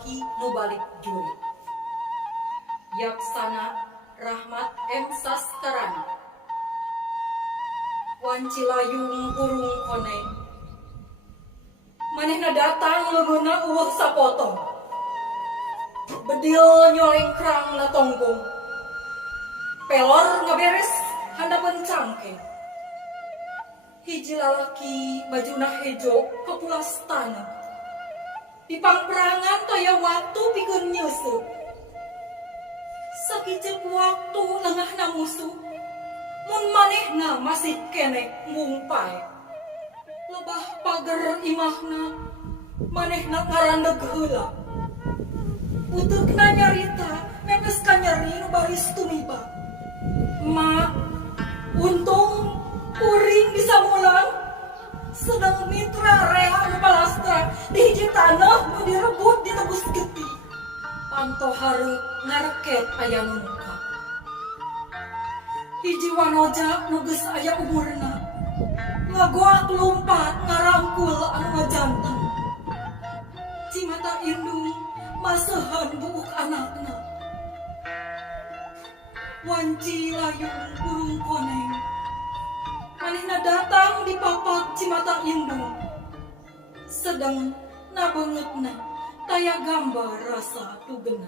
lalaki nu balik juri. Yaksana Rahmat M. Sastarana. Wanci layung burung koneng. Manehna datang leungeunna eueuh sapotong. Bedil nyoleng kerang na tonggong. Pelor ngaberes handapeun cangkeng. Hiji lalaki bajuna hejo kepulastana. Di pangperangan toya waktu pikeun nyeuseuk. Sakijep waktu lengahna musuh. Mun manehna masih kenek mungpae. Lebah pager imahna manehna ngarandeg heula. Uteukna nyarita mepes ka nyeri nu baris tumiba. Ma, untung kuring bisa mulang. Sedang mitra rea nu palastra di hiji tanah nu direbut ditebus getih. Panto hareup ngareket aya nu muka. Hiji wanoja nu geus aya umurna ngagoak lumpat ngarangkul anu ngajanteng. Cimata indung maseuhan buuk anakna. Wanci layung burung koneng. Manehna datang di papak cimata indung. Sedang nabeungeutna taya gambar rasa tugena.